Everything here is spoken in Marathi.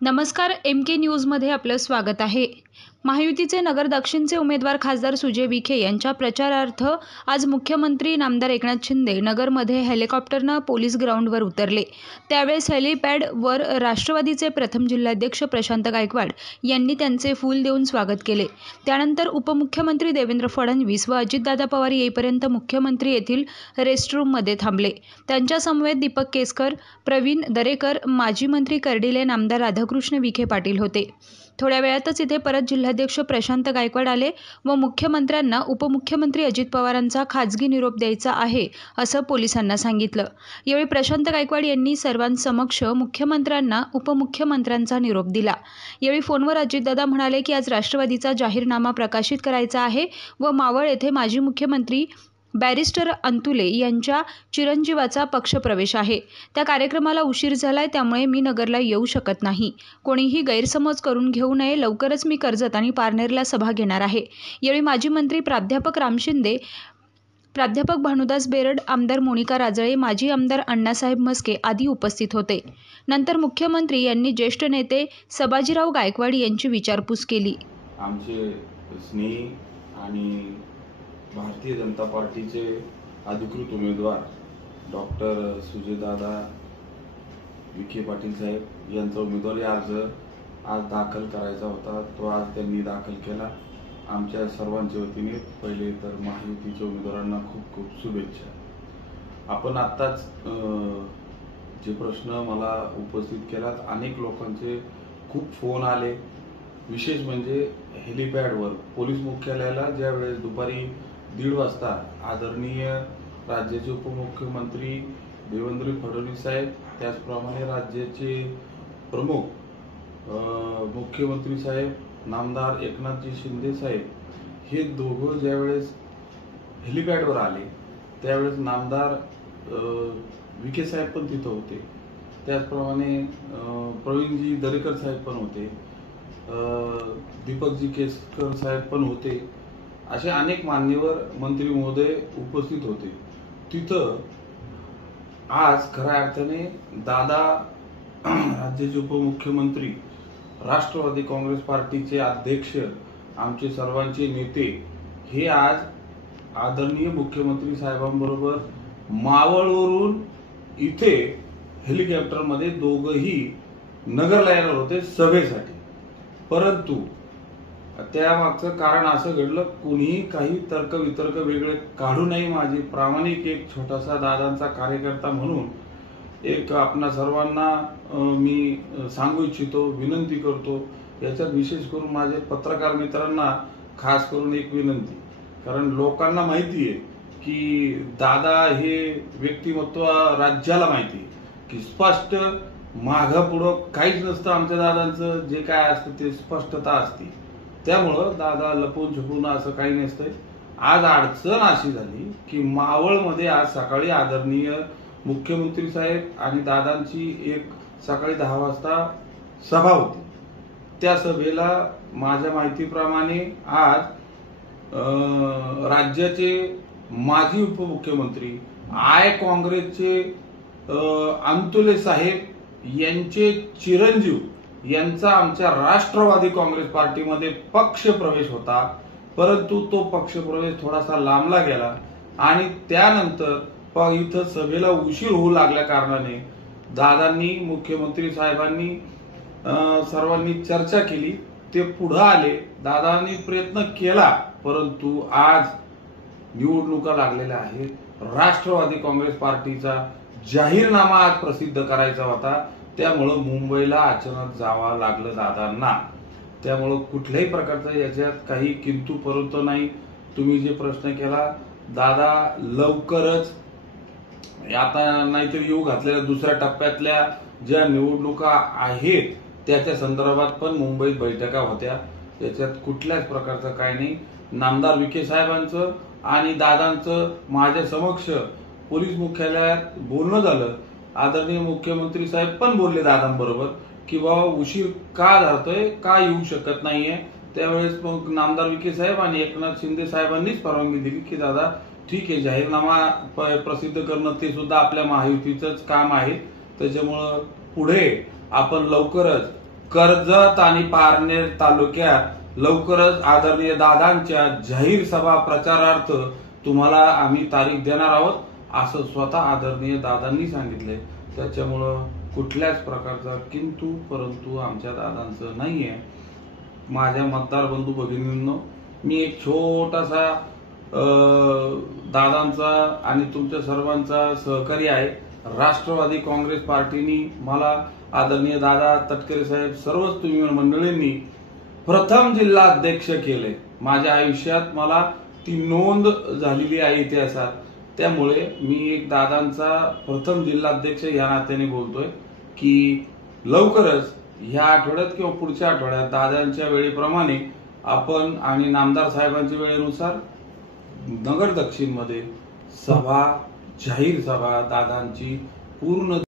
नमस्कार, MK न्यूजमध्ये आपलं स्वागत आहे। महायुतीचे नगर दक्षिणचे उमेदवार खासदार सुजय विखे यांच्या प्रचारार्थ आज मुख्यमंत्री नामदार एकनाथ शिंदे नगरमध्ये हेलिकॉप्टरनं पोलीस ग्राउंडवर उतरले। त्यावेळेस हेलिपॅडवर राष्ट्रवादीचे प्रथम जिल्हाध्यक्ष प्रशांत गायकवाड यांनी त्यांचे फूल देऊन स्वागत केले। त्यानंतर उपमुख्यमंत्री देवेंद्र फडणवीस व अजितदादा पवार येईपर्यंत मुख्यमंत्री येथील रेस्टरूममध्ये थांबले। त्यांच्या समवेत दीपक केसकर, प्रवीण दरेकर, माजी मंत्री कर्डिले, नामदार राधाकृष्ण विखे पाटील होते। थोड्या वेळातच इथे परत जिल्हाध्यक्ष प्रशांत गायकवाड आले व मुख्यमंत्र्यांना उपमुख्यमंत्री अजित पवारांचा खाजगी निरोप द्यायचा आहे असं पोलिसांना सांगितलं। यावेळी प्रशांत गायकवाड यांनी सर्वांसमक्ष मुख्यमंत्र्यांना उपमुख्यमंत्र्यांचा निरोप दिला। यावेळी फोनवर अजितदादा म्हणाले की आज राष्ट्रवादीचा जाहीरनामा प्रकाशित करायचा आहे व मावळ येथे माजी मुख्यमंत्री बॅरिस्टर अंतुले यांच्या चिरंजीवाचा पक्षप्रवेश आहे। त्या कार्यक्रमाला उशीर झालाय, त्यामुळे मी नगरला येऊ शकत नाही। कोणीही गैरसमज करून घेऊ नये। लवकरच मी कर्जत आणि पारनेरला सभा घेणार आहे। यावेळी माजी मंत्री प्राध्यापक राम शिंदे, प्राध्यापक भानुदास बेरड, आमदार मोनिका राजळे, माजी आमदार अण्णासाहेब म्हस्के आदी उपस्थित होते। नंतर मुख्यमंत्री यांनी ज्येष्ठ नेते सबाजीराव गायकवाड यांची विचारपूस केली। आमचे स्नेही आणि भारतीय जनता पार्टीचे अधिकृत उमेदवार डॉक्टर सुजयदादा विखे पाटील साहेब यांचा उमेदवारी अर्ज आज दाखल करायचा होता, तो आज त्यांनी दाखल केला। आमच्या सर्वांच्या वतीने पहिले तर महायुतीच्या उमेदवारांना खूप खूप शुभेच्छा। आपण आत्ताच जे प्रश्न मला उपस्थित केलात, अनेक लोकांचे खूप फोन आले। विशेष म्हणजे हेलिपॅडवर पोलीस मुख्यालयाला ज्या वेळेस दुपारी 1:30 वाजता आदरणीय राज्याचे उपमुख्यमंत्री देवेंद्र फडणवीस साहेब, त्याचप्रमाणे राज्याचे प्रमुख मुख्यमंत्री साहेब नामदार एकनाथजी शिंदे साहेब हे दोघं ज्यावेळेस हेलिपॅडवर आले त्यावेळेस नामदार विखे साहेब पण तिथं होते, त्याचप्रमाणे प्रवीणजी दरेकर साहेब पण होते, दीपकजी केसकर साहेब पण होते, असे अनेक मान्यवर मंत्री महोदय उपस्थित होते। तिथं आज खऱ्या अर्थाने दादा राज्याचे उपमुख्यमंत्री, राष्ट्रवादी काँग्रेस पार्टीचे अध्यक्ष, आमचे सर्वांचे नेते हे आज आदरणीय मुख्यमंत्री साहेबांबरोबर मावळवरून इथे हेलिकॉप्टरमध्ये दोघंही नगरला येणार होते सभेसाठी। परंतु त्यामागचं कारण असं घडलं, कुणीही काही तर्क वितर्क वेगळे काढू नये। माझी प्रामाणिक एक छोटासा दादांचा कार्यकर्ता म्हणून एक आपणा सर्वांना मी सांगू इच्छितो, विनंती करतो। याच्यात विशेष करून माझे पत्रकार मित्रांना खास करून एक विनंती, कारण लोकांना माहिती आहे की दादा हे व्यक्तिमत्व राज्याला माहिती आहे की स्पष्ट मागं पुढं काहीच नसतं। आमच्या दादांचं जे काय असतं ते स्पष्टता असते, त्यामुळं दादा लपून छपून असं काही नसतंय। आज अडचण अशी झाली की मावळमध्ये आज सकाळी आदरणीय मुख्यमंत्री साहेब आणि दादांची एक सकाळी 10 वाजता सभा होती। त्या सभेला माझ्या माहितीप्रमाणे आज राज्याचे माजी उपमुख्यमंत्री काँग्रेसचे अंतुले साहेब यांचे चिरंजीव यांचा आमच्या राष्ट्रवादी काँग्रेस पार्टीमध्ये पक्षप्रवेश होता, परंतु तो पक्षप्रवेश थोडासा लांबला गेला आणि त्यानंतर इथं सभेला उशीर होऊ लागल्या कारणाने दादांनी, मुख्यमंत्री साहेबांनी सर्वांनी चर्चा केली, ते पुढे आले। दादांनी प्रयत्न केला, परंतु आज निवडणुका लागलेल्या आहेत। राष्ट्रवादी काँग्रेस पार्टीचा जाहीरनामा आज प्रसिद्ध करायचा होता, त्यामुळं मुंबईला अचानक जावं लागलं दादांना। त्यामुळं कुठल्याही प्रकारचा याच्यात काही किंतु परंतु नाही। तुम्ही जे प्रश्न केला, दादा लवकरच आता नाहीतर येऊ घातलेल्या दुसऱ्या टप्प्यातल्या ज्या निवडणुका आहेत त्याच्या संदर्भात पण मुंबईत बैठका होत्या, त्याच्यात कुठल्याच प्रकारचं काही नाही। नामदार विखे साहेबांचं आणि दादांचं माझ्या समक्ष पोलीस मुख्यालयात बोलणं झालं। आदरणीय मुख्यमंत्री साहेब पण बोलले दादांबरोबर की बाबा उशीर का झालतोय, का येऊ शकत नाहीये। त्यावेळेस मग नामदार विखे साहेब आणि एकनाथ शिंदे साहेबांनीच परवानगी दिली की दादा ठीक आहे, जाहीरनामा प्रसिद्ध करणं ते सुद्धा आपल्या महायुतीचंच काम आहे, त्याच्यामुळं पुढे आपण लवकरच कर्जत आणि पारनेर तालुक्यात लवकरच आदरणीय दादांच्या जाहीर सभा प्रचारार्थ तुम्हाला आम्ही तारीख देणार आहोत, असं स्वतः आदरणीय दादांनी सांगितलंय. त्याच्यामुळं कुठल्याच प्रकारचा किंतु परंतु आमच्या दादांचं नाहीये. माझ्या मतदार बंधू भगिनींनो, मी एक छोटासा दादांचा आणि तुमच्या सर्वांचा सहकारी आहे. राष्ट्रवादी काँग्रेस पार्टीनी मला आदरणीय दादा तटकरे साहेब सर्वच तुम्ही मंडळींनी प्रथम जिल्हा अध्यक्ष केले. माझ्या आयुष्यात मला ती नोंद झालेली आहे इतिहासात. त्यामुळे मी एक दादांचा प्रथम जिल्हाध्यक्ष या नात्याने बोलतोय की लवकरच ह्या आठवड्यात किंवा पुढच्या आठवड्यात दादांच्या वेळेप्रमाणे आपण आणि नामदार साहेबांच्या वेळेनुसार नगर दक्षिण मध्ये सभा, जाहीर सभा दादांची पूर्ण